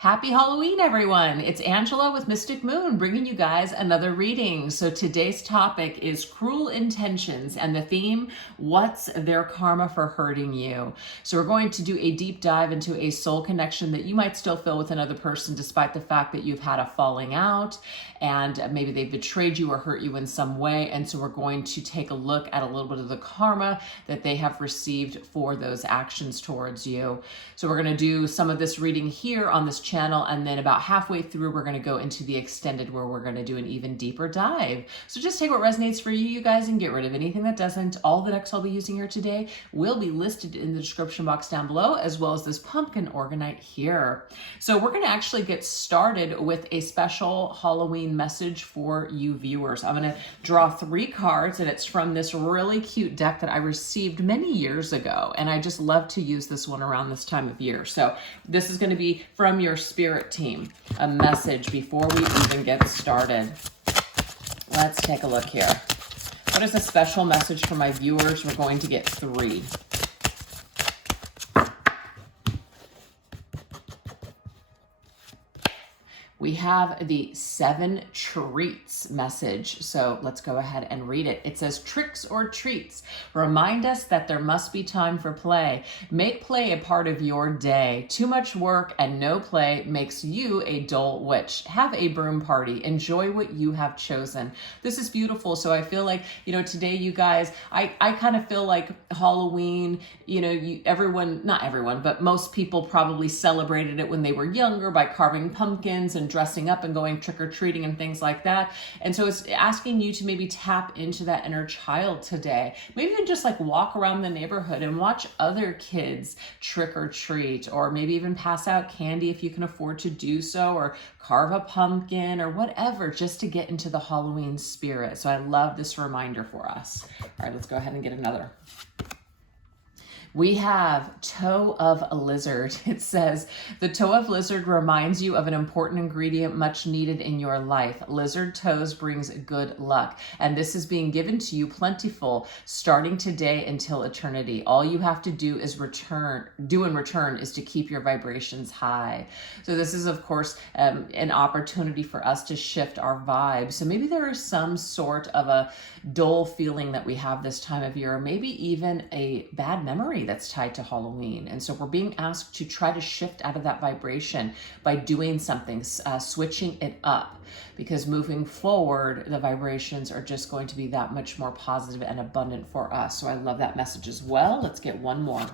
Happy Halloween, everyone. It's Angela with Mystic Moon bringing you guys another reading. So today's topic is cruel intentions and the theme, what's their karma for hurting you? So we're going to do a deep dive into a soul connection that you might still feel with another person despite the fact that you've had a falling out and maybe they betrayed you or hurt you in some way. And so we're going to take a look at a little bit of the karma that they have received for those actions towards you. So we're going to do some of this reading here on this channel, and then about halfway through we're going to go into the extended where we're going to do an even deeper dive. So just take what resonates for you guys and get rid of anything that doesn't. All the decks I'll be using here today will be listed in the description box down below, as well as this pumpkin organite here. So we're going to actually get started with a special Halloween message for you viewers. I'm going to draw 3 cards, and it's from this really cute deck that I received many years ago, and I just love to use this one around this time of year. So this is going to be from your spirit team, a message before we even get started. Let's take a look here. What is a special message for my viewers? We're going to get 3. We have the 7 treats message. So let's go ahead and read it. It says, tricks or treats remind us that there must be time for play. Make play a part of your day. Too much work and no play makes you a dull witch. Have a broom party. Enjoy what you have chosen. This is beautiful. So I feel like, today you guys, I kind of feel like Halloween, everyone, not everyone, but most people probably celebrated it when they were younger by carving pumpkins and dressing up and going trick-or-treating and things like that. And so it's asking you to maybe tap into that inner child today. Maybe even just like walk around the neighborhood and watch other kids trick-or-treat, or maybe even pass out candy if you can afford to do so, or carve a pumpkin or whatever, just to get into the Halloween spirit. So I love this reminder for us. All right, let's go ahead and get another. We have toe of a lizard. It says, the toe of lizard reminds you of an important ingredient much needed in your life. Lizard toes brings good luck, and this is being given to you plentiful, starting today until eternity. All you have to do is do in return is to keep your vibrations high. So this is, of course, an opportunity for us to shift our vibe. So maybe there is some sort of a dull feeling that we have this time of year, or maybe even a bad memory that's tied to Halloween. And so we're being asked to try to shift out of that vibration by doing something, switching it up, because moving forward, the vibrations are just going to be that much more positive and abundant for us. So I love that message as well. Let's get one more.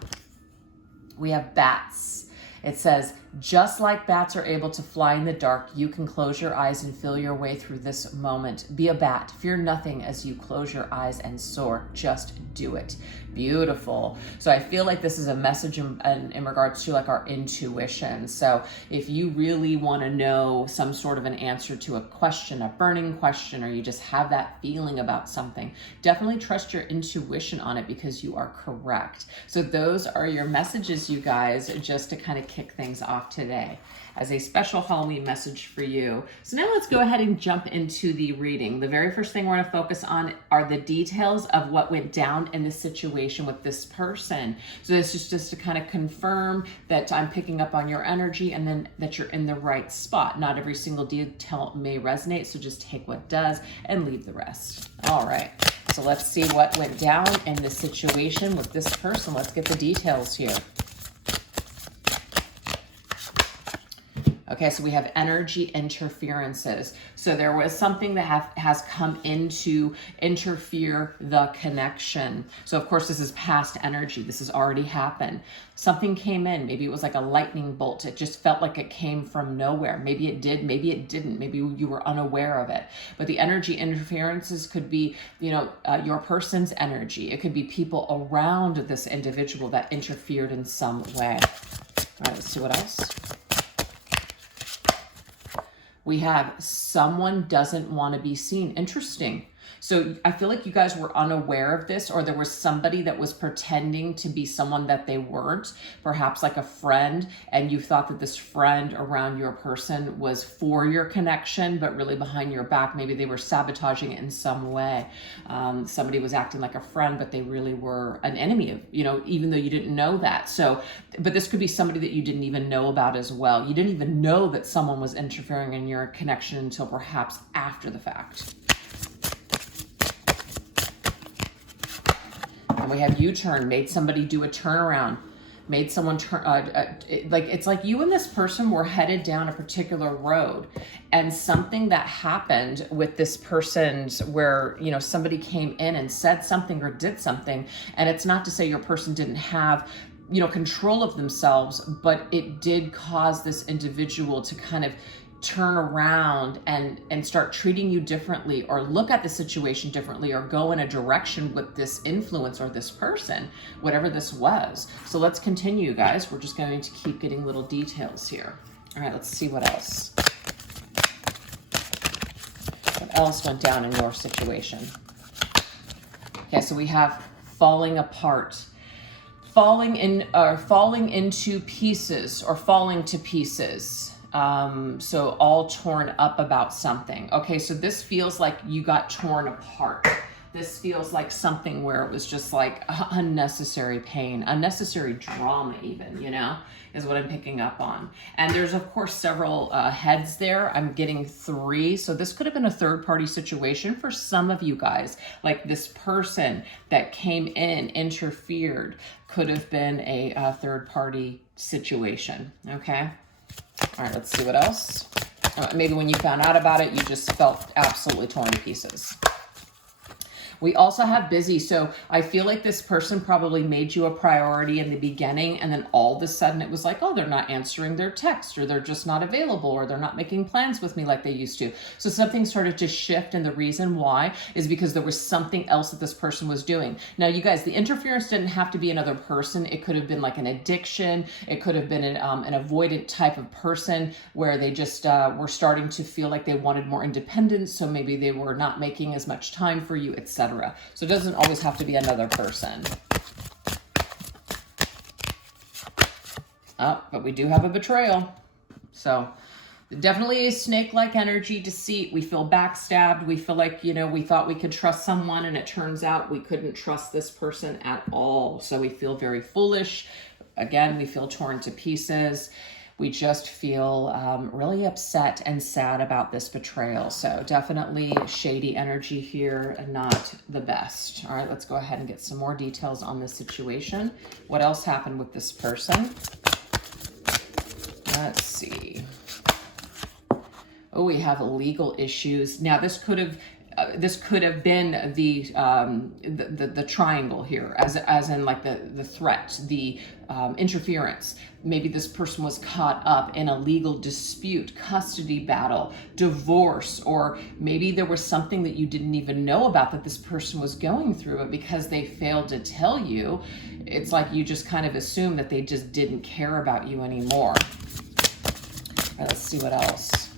We have bats. It says, just like bats are able to fly in the dark, you can close your eyes and feel your way through this moment. Be a bat. Fear nothing as you close your eyes and soar. Just do it. Beautiful. So I feel like this is a message in regards to like our intuition. So if you really want to know some sort of an answer to a question, a burning question, or you just have that feeling about something, definitely trust your intuition on it, because you are correct. So those are your messages, you guys, just to kind of kick things off today as a special Halloween message for you. So now let's go ahead and jump into the reading. The very first thing we're going to focus on are the details of what went down in this situation with this person. So this is just to kind of confirm that I'm picking up on your energy, and then that you're in the right spot. Not every single detail may resonate, so just take what does and leave the rest. All right, so let's see what went down in this situation with this person. Let's get the details here. Okay, so we have energy interferences. So there was something that has come in to interfere the connection. So of course, this is past energy. This has already happened. Something came in. Maybe it was like a lightning bolt. It just felt like it came from nowhere. Maybe it did, maybe it didn't. Maybe you were unaware of it. But the energy interferences could be, your person's energy. It could be people around this individual that interfered in some way. All right, let's see what else. We have someone doesn't want to be seen. Interesting. So I feel like you guys were unaware of this, or there was somebody that was pretending to be someone that they weren't, perhaps like a friend, and you thought that this friend around your person was for your connection, but really behind your back, maybe they were sabotaging it in some way. Somebody was acting like a friend, but they really were an enemy of, you know, even though you didn't know that. So, but this could be somebody that you didn't even know about as well. You didn't even know that someone was interfering in your connection until perhaps after the fact. And we have U-turn, made somebody do a turnaround, made someone turn, like it's like you and this person were headed down a particular road, and something that happened with this person's where, you know, somebody came in and said something or did something, and it's not to say your person didn't have, you know, control of themselves, but it did cause this individual to kind of turn around and start treating you differently, or look at the situation differently, or go in a direction with this influence or this person, whatever this was. So let's continue, guys. We're just going to keep getting little details here. All right, let's see what else. What else went down in your situation? Okay, so we have falling apart, falling into pieces, or falling to pieces. So all torn up about something. Okay, so this feels like you got torn apart. This feels like something where it was just like unnecessary pain, unnecessary drama even, you know, is what I'm picking up on. And there's of course several heads there. I'm getting 3. So this could have been a third party situation for some of you guys. Like this person that came in, interfered, could have been a third party situation. Okay. All right, let's see what else. Maybe when you found out about it, you just felt absolutely torn to pieces. We also have busy. So I feel like this person probably made you a priority in the beginning, and then all of a sudden it was like, oh, they're not answering their text, or they're just not available, or they're not making plans with me like they used to. So something started to shift, and the reason why is because there was something else that this person was doing. Now, you guys, the interference didn't have to be another person. It could have been like an addiction. It could have been an avoidant type of person where they just were starting to feel like they wanted more independence. So maybe they were not making as much time for you, etc. So it doesn't always have to be another person. Oh, but we do have a betrayal. So definitely a snake-like energy, deceit. We feel backstabbed. We feel like, you know, we thought we could trust someone, and it turns out we couldn't trust this person at all. So we feel very foolish. Again, we feel torn to pieces. We just feel really upset and sad about this betrayal. So definitely shady energy here, and not the best. All right, let's go ahead and get some more details on this situation. What else happened with this person? Let's see. Oh, we have legal issues. Now, this could have been the triangle here, as in like the threat, the interference. Maybe this person was caught up in a legal dispute, custody battle, divorce, or maybe there was something that you didn't even know about that this person was going through, but because they failed to tell you, it's like you just kind of assume that they just didn't care about you anymore. All right, let's see what else.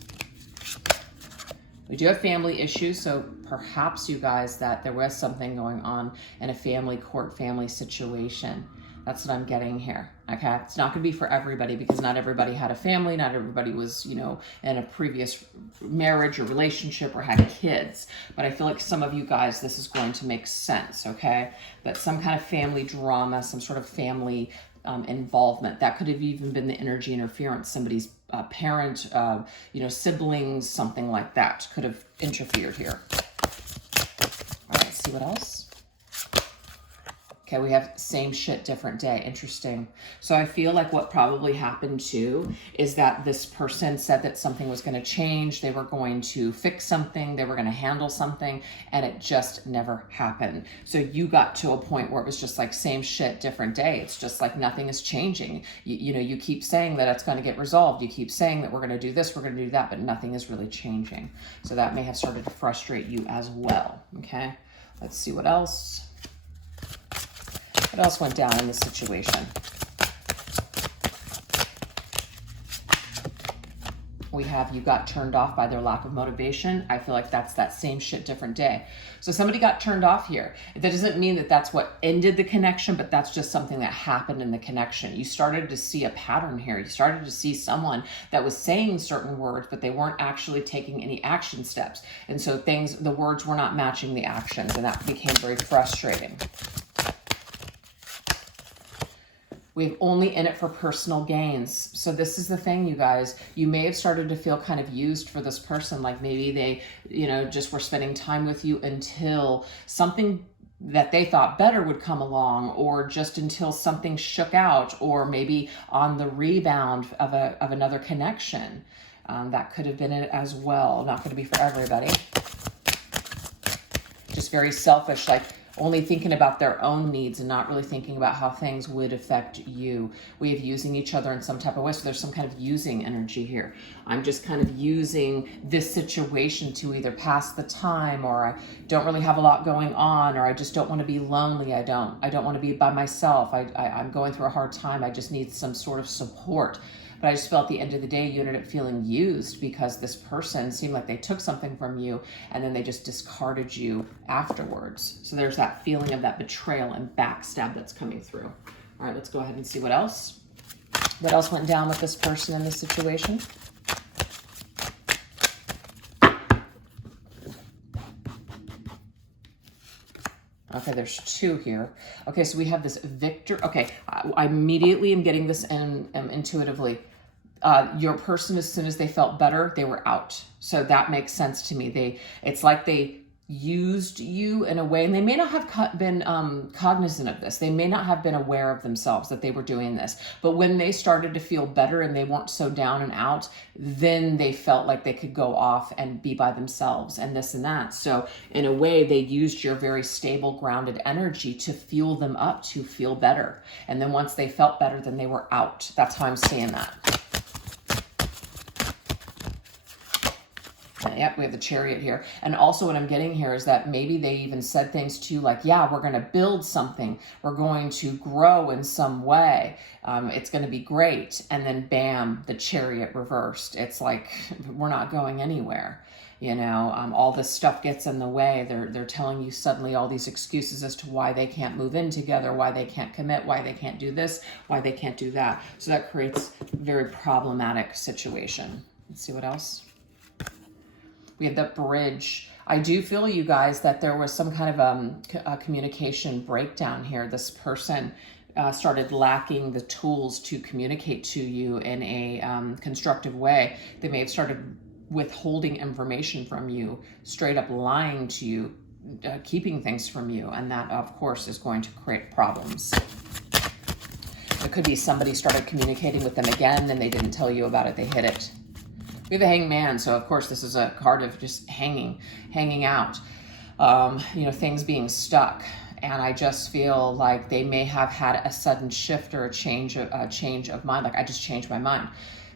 We do have family issues, so perhaps you guys, that there was something going on in a family court, family situation. That's what I'm getting here, okay? It's not gonna be for everybody, because not everybody had a family, not everybody was, you know, in a previous marriage or relationship or had kids. But I feel like some of you guys, this is going to make sense, okay? But some kind of family drama, some sort of family involvement. That could have even been the energy interference. Somebody's parent, you know, siblings, something like that could have interfered here. All right, let's see what else. Okay, we have same shit, different day. Interesting. So I feel like what probably happened too is that this person said that something was going to change. They were going to fix something. They were going to handle something, and it just never happened. So you got to a point where it was just like same shit, different day. It's just like nothing is changing. You know, you keep saying that it's going to get resolved. You keep saying that we're going to do this, we're going to do that, but nothing is really changing. So that may have started to frustrate you as well. Okay, let's see what else. What else went down in this situation? We have you got turned off by their lack of motivation. I feel like that's that same shit, different day. So somebody got turned off here. That doesn't mean that that's what ended the connection, but that's just something that happened in the connection. You started to see a pattern here. You started to see someone that was saying certain words, but they weren't actually taking any action steps. And so the words were not matching the actions, and that became very frustrating. We're only in it for personal gains. So this is the thing, you guys. You may have started to feel kind of used for this person. Like maybe they, just were spending time with you until something that they thought better would come along, or just until something shook out, or maybe on the rebound of another connection. That could have been it as well. Not going to be for everybody. Just very selfish, like only thinking about their own needs and not really thinking about how things would affect you. We have using each other in some type of way. So there's some kind of using energy here. I'm just kind of using this situation to either pass the time, or I don't really have a lot going on, or I just don't want to be lonely. I don't want to be by myself. I'm going through a hard time. I just need some sort of support. But I just felt at the end of the day, you ended up feeling used because this person seemed like they took something from you and then they just discarded you afterwards. So there's that feeling of that betrayal and backstab that's coming through. All right, let's go ahead and see what else. What else went down with this person in this situation? Okay, there's two here. Okay, so we have this victor. Okay, I immediately am getting this in intuitively. Your person, as soon as they felt better, they were out. So that makes sense to me. It's like they used you in a way, and they may not have been cognizant of this. They may not have been aware of themselves that they were doing this. But when they started to feel better and they weren't so down and out, then they felt like they could go off and be by themselves and this and that. So in a way, they used your very stable, grounded energy to fuel them up to feel better. And then once they felt better, then they were out. That's how I'm seeing that. Yep, we have the Chariot here. And also what I'm getting here is that maybe they even said things to you like, yeah, we're going to build something. We're going to grow in some way. It's going to be great. And then bam, the Chariot reversed. It's like, we're not going anywhere. All this stuff gets in the way. They're telling you suddenly all these excuses as to why they can't move in together, why they can't commit, why they can't do this, why they can't do that. So that creates a very problematic situation. Let's see what else. We have the Bridge. I do feel, you guys, that there was some kind of a communication breakdown here. This person started lacking the tools to communicate to you in a constructive way. They may have started withholding information from you, straight up lying to you, keeping things from you. And that, of course, is going to create problems. It could be somebody started communicating with them again and they didn't tell you about it. They hid it. We have a Hangman, so of course this is a card of just hanging out, things being stuck. And I just feel like they may have had a sudden shift or a change of mind. Like, I just changed my mind.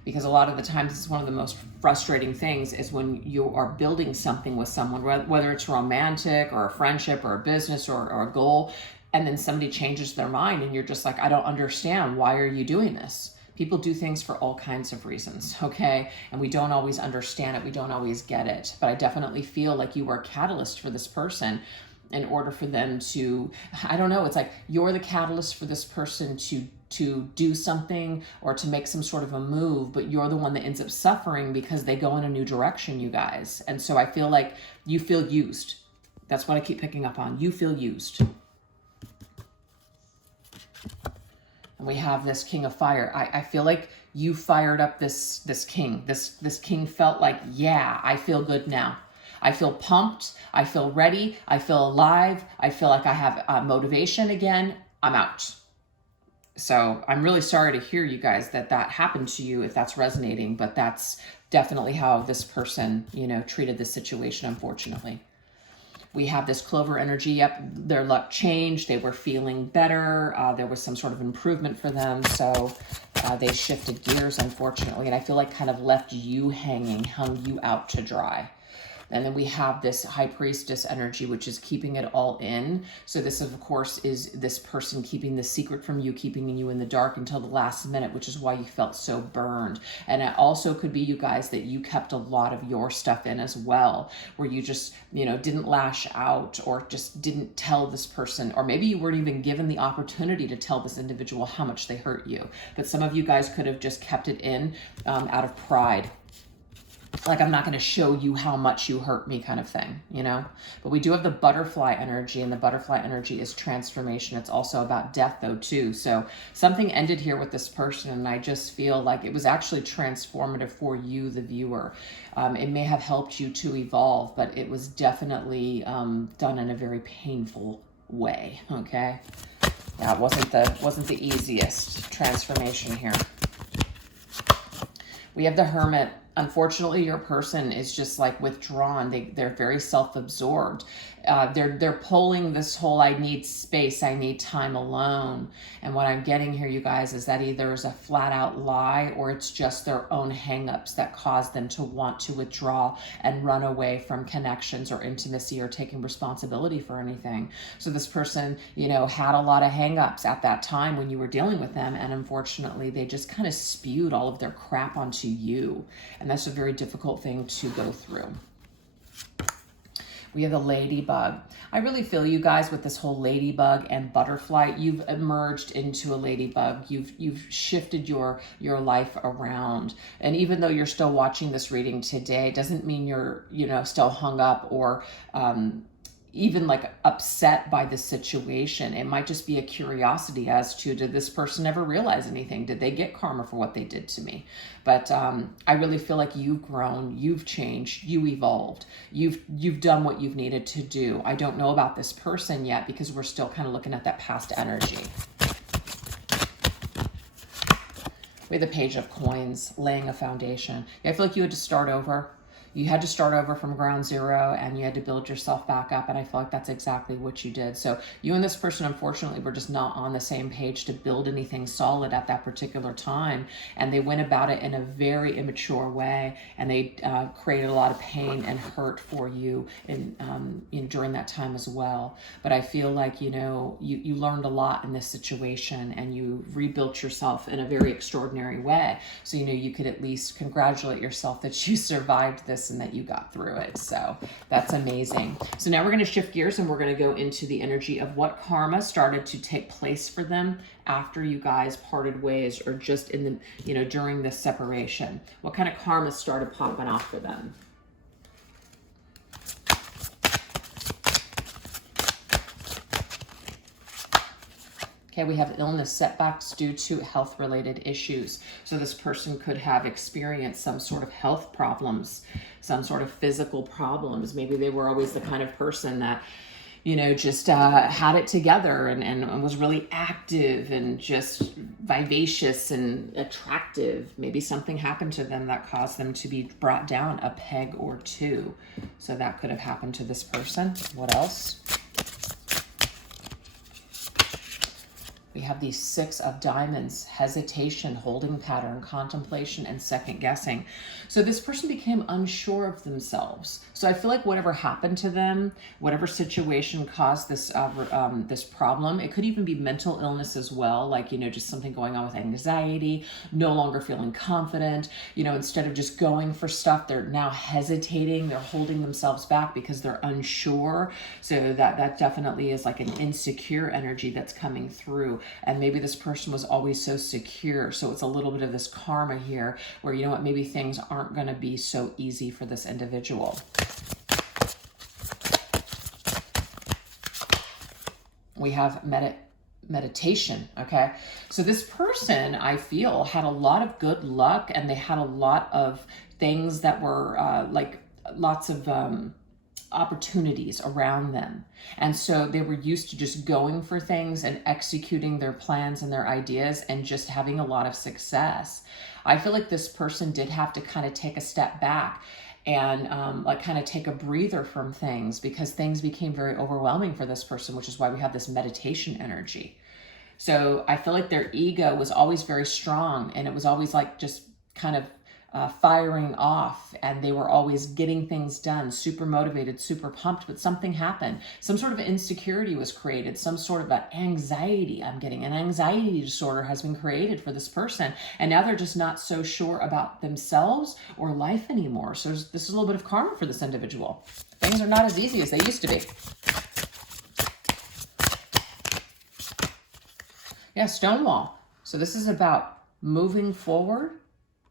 Because a lot of the times, this is one of the most frustrating things, is when you are building something with someone, whether it's romantic or a friendship or a business or a goal, and then somebody changes their mind and you're just like, I don't understand. Why are you doing this? People do things for all kinds of reasons, okay? And we don't always understand it. We don't always get it. But I definitely feel like you are a catalyst for this person in order for them to, I don't know, it's like you're the catalyst for this person to do something or to make some sort of a move, but you're the one that ends up suffering because they go in a new direction, you guys. And so I feel like you feel used. That's what I keep picking up on. You feel used. And we have this King of Fire. I feel like you fired up this king. This king felt like, yeah, I feel good now. I feel pumped. I feel ready. I feel alive. I feel like I have motivation again. I'm out. So I'm really sorry to hear, you guys, that happened to you, if that's resonating, but that's definitely how this person, treated this situation, unfortunately. We have this Clover energy. Yep, their luck changed. They were feeling better. There was some sort of improvement for them. So they shifted gears, unfortunately. And I feel like kind of left you hanging, hung you out to dry. And then we have this high priestess energy, which is keeping it all in. So this, of course, is this person keeping the secret from you, keeping you in the dark until the last minute, which is why you felt so burned. And it also could be, you guys, that you kept a lot of your stuff in as well, where you just, you know, didn't lash out or just didn't tell this person, or maybe you weren't even given the opportunity to tell this individual how much they hurt you. But some of you guys could have just kept it in out of pride. Like, I'm not going to show you how much you hurt me kind of thing, you know? But we do have the butterfly energy, and the butterfly energy is transformation. It's also about death, though, too. So something ended here with this person, and I just feel like it was actually transformative for you, the viewer. It may have helped you to evolve, but it was definitely done in a very painful way, okay? Yeah, it wasn't the easiest transformation here. We have the Hermit. Unfortunately, your person is just like withdrawn. They're very self-absorbed. They're pulling this whole, I need space, I need time alone. And what I'm getting here, you guys, is that either is a flat out lie, or it's just their own hangups that cause them to want to withdraw and run away from connections or intimacy or taking responsibility for anything. So this person, you know, had a lot of hangups at that time when you were dealing with them. And unfortunately, they just kind of spewed all of their crap onto you. And that's a very difficult thing to go through. We have the ladybug. I really feel, you guys, with this whole ladybug and butterfly, you've emerged into a ladybug. You've shifted your life around. And even though you're still watching this reading today, doesn't mean you're, you know, still hung up or even like upset by the situation. It might just be a curiosity as to, did this person ever realize anything? Did they get karma for what they did to me? But I really feel like you've grown, you've changed, you evolved, you've done what you've needed to do. I don't know about this person yet because we're still kind of looking at that past energy. We have the Page of Coins, laying a foundation. I feel like you had to start over. You had to start over from ground zero, and you had to build yourself back up. And I feel like that's exactly what you did. So you and this person, unfortunately, were just not on the same page to build anything solid at that particular time. And they went about it in a very immature way. And they created a lot of pain and hurt for you during that time as well. But I feel like, you know, you learned a lot in this situation, and you rebuilt yourself in a very extraordinary way. So, you know, you could at least congratulate yourself that you survived this and that you got through it. So that's amazing. So now we're going to shift gears, and we're going to go into the energy of what karma started to take place for them after you guys parted ways, or just in the, you know, during this separation. What kind of karma started popping off for them? Okay, we have illness, setbacks due to health-related issues. So this person could have experienced some sort of health problems, some sort of physical problems. Maybe they were always the kind of person that, you know, just had it together and was really active and just vivacious and attractive. Maybe something happened to them that caused them to be brought down a peg or two. So that could have happened to this person. What else? We have the Six of Diamonds, hesitation, holding pattern, contemplation, and second guessing. So this person became unsure of themselves. So I feel like whatever happened to them, whatever situation caused this this problem, it could even be mental illness as well. Like, you know, just something going on with anxiety, no longer feeling confident. You know, instead of just going for stuff, they're now hesitating. They're holding themselves back because they're unsure. So that definitely is like an insecure energy that's coming through. And maybe this person was always so secure. So it's a little bit of this karma here where, you know what, maybe things aren't going to be so easy for this individual. We have meditation. Okay. So this person, I feel, had a lot of good luck, and they had a lot of things that were like lots of opportunities around them. And so they were used to just going for things and executing their plans and their ideas and just having a lot of success. I feel like this person did have to kind of take a step back and like kind of take a breather from things, because things became very overwhelming for this person, which is why we have this meditation energy. So I feel like their ego was always very strong, and it was always like just kind of firing off, and they were always getting things done, super motivated, super pumped, but something happened. Some sort of insecurity was created, some sort of anxiety. I'm getting an anxiety disorder has been created for this person, and now they're just not so sure about themselves or life anymore. So this is a little bit of karma for this individual. Things are not as easy as they used to be. Yeah, Stonewall. So this is about moving forward.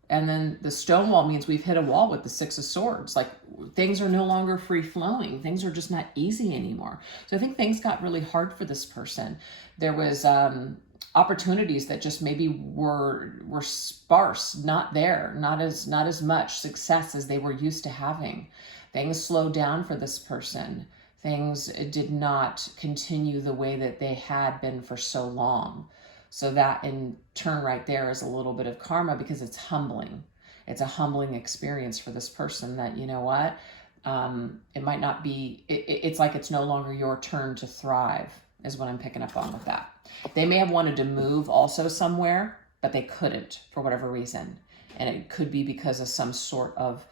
And then the Stonewall means we've hit a wall with the Six of Swords. Like, things are no longer free-flowing. Things are just not easy anymore. So I think things got really hard for this person. There was opportunities that just maybe were sparse, not there, not as much success as they were used to having. Things slowed down for this person. Things did not continue the way that they had been for so long. So that in turn right there is a little bit of karma, because it's humbling. It's a humbling experience for this person that, you know what, it might not be, it's like it's no longer your turn to thrive, is what I'm picking up on with that. They may have wanted to move also somewhere, but they couldn't for whatever reason. And it could be because of some sort of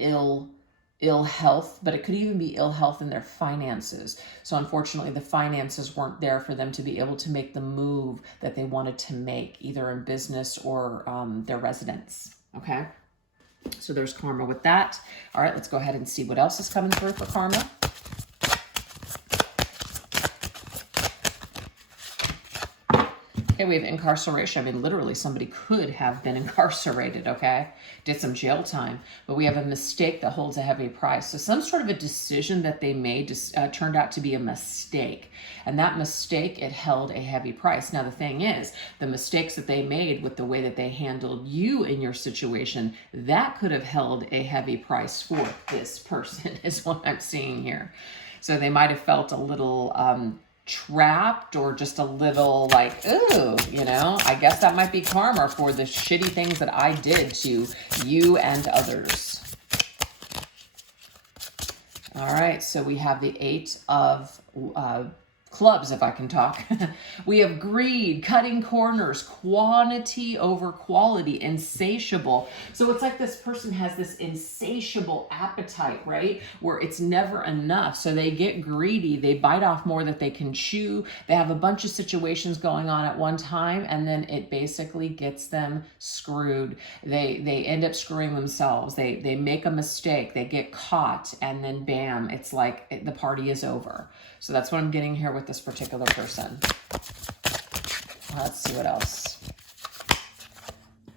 ill health, but it could even be ill health in their finances. So unfortunately, the finances weren't there for them to be able to make the move that they wanted to make, either in business or their residence. Okay, so there's karma with that. All right, let's go ahead and see what else is coming through for karma. Okay, we have incarceration. I mean, literally somebody could have been incarcerated, okay? Did some jail time. But we have a mistake that holds a heavy price. So some sort of a decision that they made just turned out to be a mistake. And that mistake, it held a heavy price. Now, the thing is, the mistakes that they made with the way that they handled you in your situation, that could have held a heavy price for this person, is what I'm seeing here. So they might have felt a little trapped, or just a little like, ooh, you know, I guess that might be karma for the shitty things that I did to you and others. All right, so we have the Eight of Clubs, if I can talk. We have greed, cutting corners, quantity over quality, insatiable. So it's like this person has this insatiable appetite, right? Where it's never enough. So they get greedy. They bite off more than they can chew. They have a bunch of situations going on at one time, and then it basically gets them screwed. They end up screwing themselves. They make a mistake. They get caught, and then bam, it's like the party is over. So that's what I'm getting here with this particular person. Let's see what else.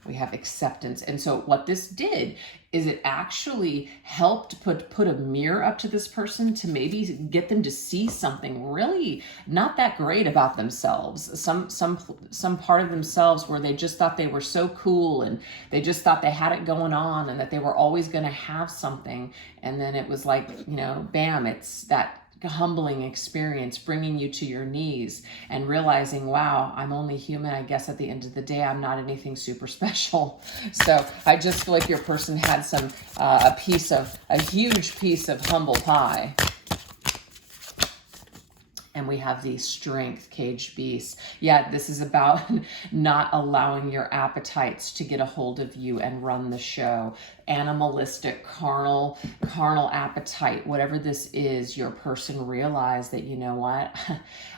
We have acceptance. And so what this did is it actually helped put a mirror up to this person to maybe get them to see something really not that great about themselves. Some part of themselves where they just thought they were so cool, and they just thought they had it going on, and that they were always going to have something. And then it was like, you know, bam, it's that humbling experience, bringing you to your knees and realizing, wow, I'm only human. I guess at the end of the day, I'm not anything super special. So I just feel like your person had some a huge piece of humble pie. And we have the strength, caged beast. Yeah, this is about not allowing your appetites to get a hold of you and run the show. Animalistic, carnal appetite, whatever this is, your person realized that, you know what,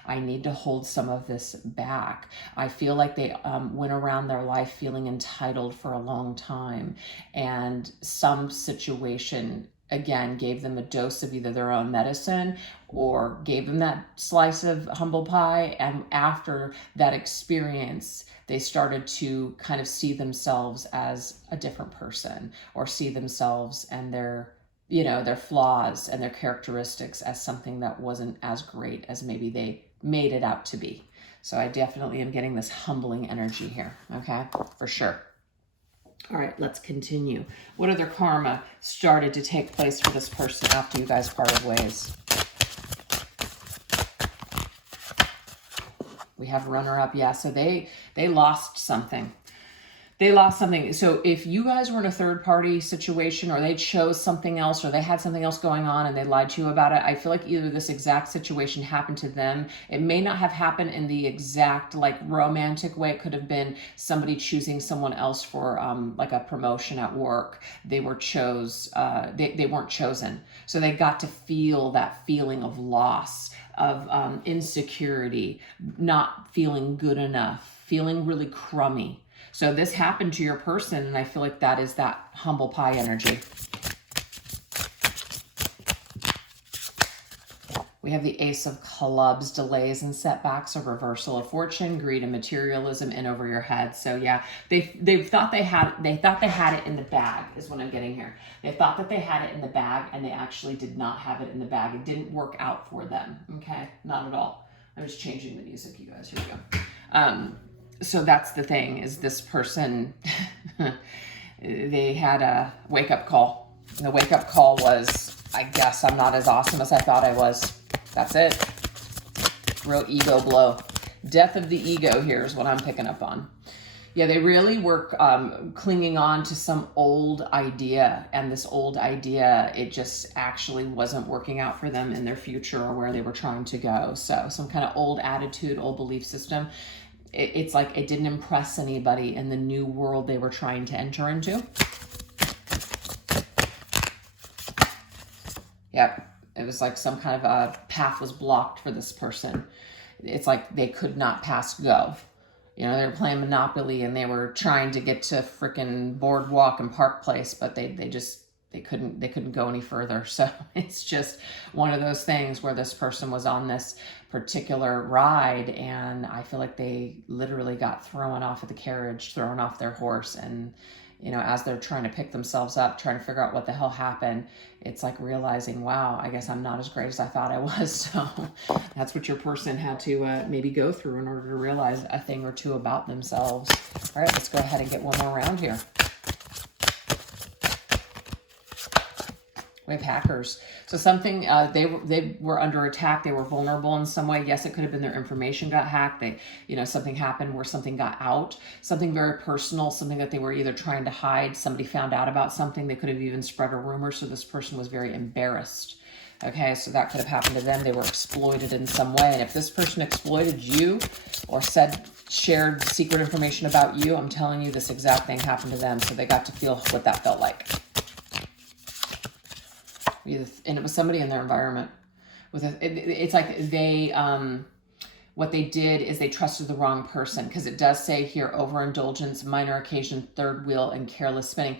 I need to hold some of this back. I feel like they went around their life feeling entitled for a long time, and some situation again gave them a dose of either their own medicine or gave them that slice of humble pie. And after that experience, they started to kind of see themselves as a different person, or see themselves and their flaws and their characteristics as something that wasn't as great as maybe they made it out to be. So I definitely am getting this humbling energy here. Okay, for sure. All right, let's continue. What other karma started to take place for this person after you guys parted ways? We have runner-up. Yeah, so they lost something. They lost something. So if you guys were in a third party situation, or they chose something else, or they had something else going on and they lied to you about it, I feel like either this exact situation happened to them. It may not have happened in the exact like romantic way. It could have been somebody choosing someone else for like a promotion at work. They weren't chosen. So they got to feel that feeling of loss, of insecurity, not feeling good enough, feeling really crummy. So this happened to your person, and I feel like that is that humble pie energy. We have the Ace of Clubs, delays and setbacks, a reversal of fortune, greed and materialism in over your head. So yeah, they thought they had it in the bag is what I'm getting here. They thought that they had it in the bag, and they actually did not have it in the bag. It didn't work out for them. Okay, not at all. I was changing the music, you guys. Here we go. So that's the thing, is this person, they had a wake-up call. And the wake-up call was, I guess I'm not as awesome as I thought I was. That's it. Real ego blow. Death of the ego here is what I'm picking up on. Yeah, they really were clinging on to some old idea, and this old idea, it just actually wasn't working out for them in their future or where they were trying to go. So some kind of old attitude, old belief system. It's like it didn't impress anybody in the new world they were trying to enter into. Yep, it was like some kind of a path was blocked for this person. It's like they could not pass go. You know, they were playing Monopoly and they were trying to get to frickin' Boardwalk and Park Place, but they couldn't go any further. So it's just one of those things where this person was on this particular ride, and I feel like they literally got thrown off of the carriage, thrown off their horse, and you know, as they're trying to pick themselves up, trying to figure out what the hell happened, it's like realizing, wow, I guess I'm not as great as I thought I was. So that's what your person had to maybe go through in order to realize a thing or two about themselves. All right, let's go ahead and get one more round here. We have hackers. So something, they were under attack. They were vulnerable in some way. Yes, it could have been their information got hacked. Something happened where something got out, something very personal, something that they were either trying to hide. Somebody found out about something. They could have even spread a rumor. So this person was very embarrassed. Okay, so that could have happened to them. They were exploited in some way. And if this person exploited you or shared secret information about you, I'm telling you, this exact thing happened to them. So they got to feel what that felt like. And it was somebody in their environment. It's like they, what they did is they trusted the wrong person, because it does say here, overindulgence, minor occasion, third wheel, and careless spinning.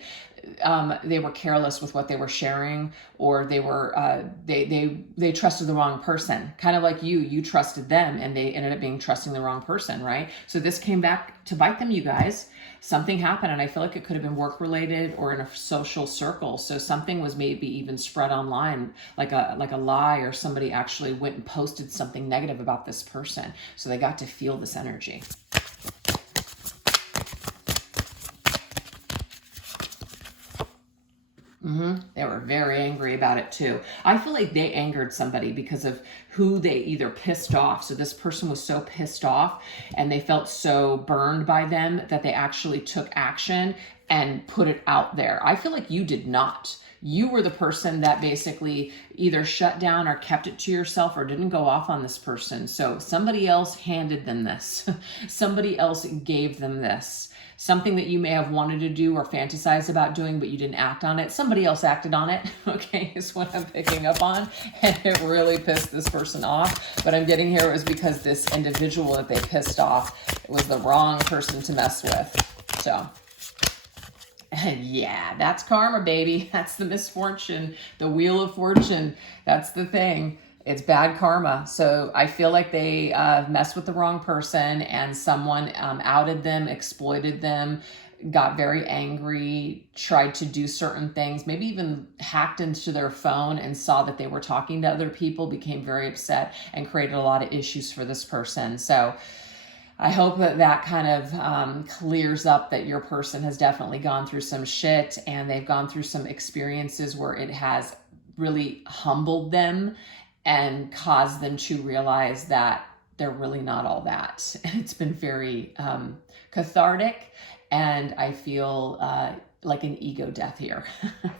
They were careless with what they were sharing, or they were they trusted the wrong person. Kind of like you trusted them, and they ended up trusting the wrong person, right? So this came back to bite them, you guys. Something happened, and I feel like it could have been work related or in a social circle. So something was maybe even spread online, like a lie, or somebody actually went and posted something negative about this person. So they got to feel this energy. They were very angry about it too. I feel like they angered somebody because of who they either pissed off. So this person was so pissed off and they felt so burned by them that they actually took action and put it out there. I feel like you did not. You were the person that basically either shut down or kept it to yourself or didn't go off on this person. So somebody else handed them this. Somebody else gave them this. Something that you may have wanted to do or fantasize about doing, but you didn't act on it. Somebody else acted on it, okay, is what I'm picking up on. And it really pissed this person off. But I'm getting here, it was because this individual that they pissed off was the wrong person to mess with. So, yeah, that's karma, baby. That's the misfortune, the wheel of fortune. That's the thing. It's bad karma. So I feel like they messed with the wrong person, and someone outed them, exploited them, got very angry, tried to do certain things, maybe even hacked into their phone and saw that they were talking to other people, became very upset, and created a lot of issues for this person. So I hope that kind of clears up that your person has definitely gone through some shit, and they've gone through some experiences where it has really humbled them and caused them to realize that they're really not all that. And it's been very cathartic And I feel like an ego death here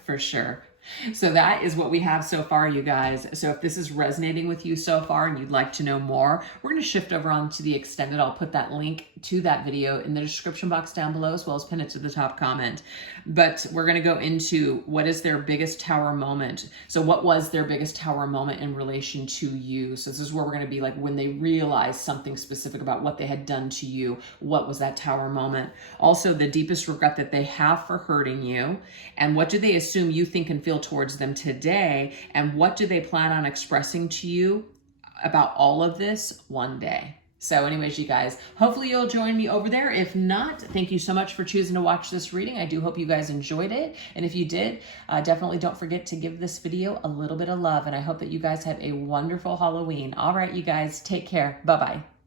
for sure. So that is what we have so far, you guys. So if this is resonating with you so far and you'd like to know more, we're going to shift over onto the extended. I'll put that link to that video in the description box down below, as well as pin it to the top comment. But we're going to go into what is their biggest tower moment. So what was their biggest tower moment in relation to you? So this is where we're going to be like when they realized something specific about what they had done to you. What was that tower moment? Also, the deepest regret that they have for hurting you. And what do they assume you think and feel towards them today? And what do they plan on expressing to you about all of this one day? So anyways, you guys, hopefully you'll join me over there. If not, thank you so much for choosing to watch this reading. I do hope you guys enjoyed it. And if you did, definitely don't forget to give this video a little bit of love. And I hope that you guys have a wonderful Halloween. All right, you guys, take care. Bye-bye.